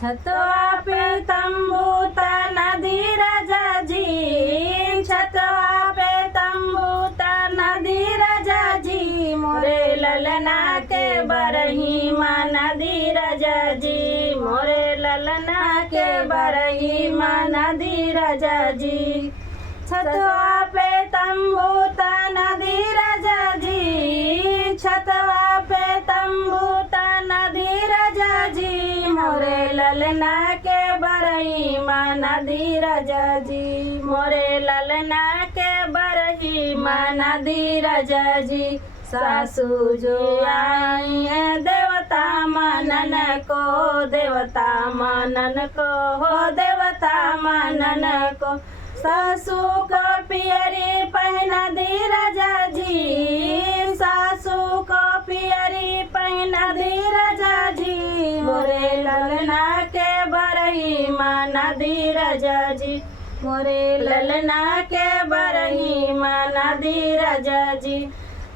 छतवा पे तंबू ता नदी राजा जी, छतवा पे तंबू ता नदी राजा जी, मोरे ललना के बरही माँ नदी राजा जी, मोरे ललना के बरही माँ नदी राजा जी। छतवा पे तंबू ता नदी राजा जी, छतवा पे तंबू ता नदी राजा जी, मोरे ललना के बरही माँ नदी राजा जी, मोरे ललना के बरही माँ नदी राजा जी। सासू जो आई है देवता मानन को, देवता मानन को हो, देवता मानन को। सासू को पियरी पहना दी राजा जी, सासू को पियरी पहना दी राजा जी, मोरे ललना के बरही माँ नदी राजा जी, मोरे ललना के बरही माँ नदी राजा जी।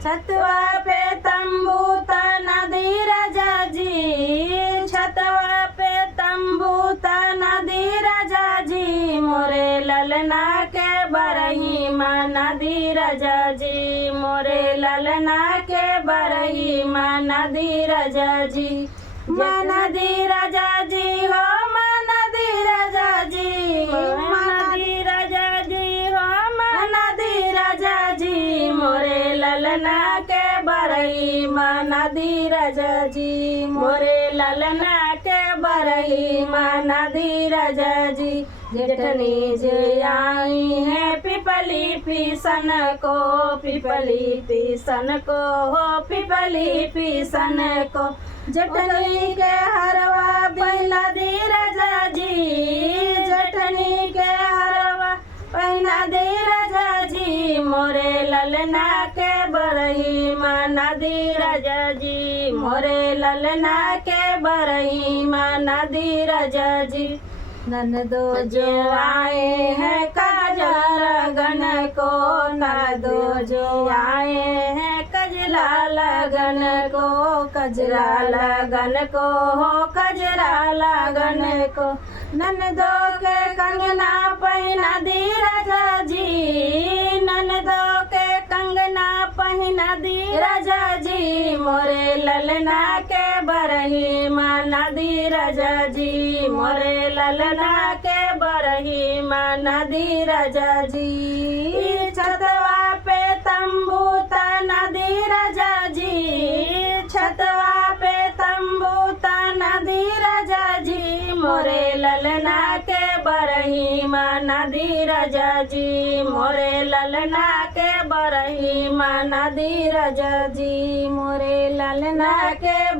छतवा पे तंबू ता नदी राजा जी, छतवा पे तंबू ता नदी राजा जी, मोरे ललना के बरही माँ नदी राजा जी, मोरे ललना के बरही माँ नदी राजा जी। माँ नदी राजा जी हो, माँ नदी राजा जी, माँ नदी राजा जी हो, माँ नदी राजा जी, मोरे ललना के बरही माँ नदी राजा जी, मोरे ललना के बरही माँ नदी राजा जी। जेठनी जे आई है पिपली पीसन को, पिपली पीसन को हो, पिपली पीसन को। जेठनी के हरवा पहना दी राजा जी, जेठनी के हरवा पहना दी राजा जी, मोरे ललना के बरही माँ नदी राजा जी, मोरे ललना के बरही माँ नदी राजा जी। ननदो जो आए हैं काजल लगन को, ननदो जो आए हैं कजला लगन को, कजरा लगन को हो, कजरा लगन को। ननदो के कंगना पहना दी राजा जी, ननदो के कंगना पहना दी राजा जी, मोरे ललना के बरही माँ नदी राजा जी, मोरे ललना के बरही माँ नदी राजा जी। छतवा पे तंबू ता नदी राजा जी, छतवा पे तंबू ता नदी राजा जी, मोरे ललना के बरही माँ नदी राजा जी, मोरे ललना के बरही माँ नदी राजा जी, मोरे ललना के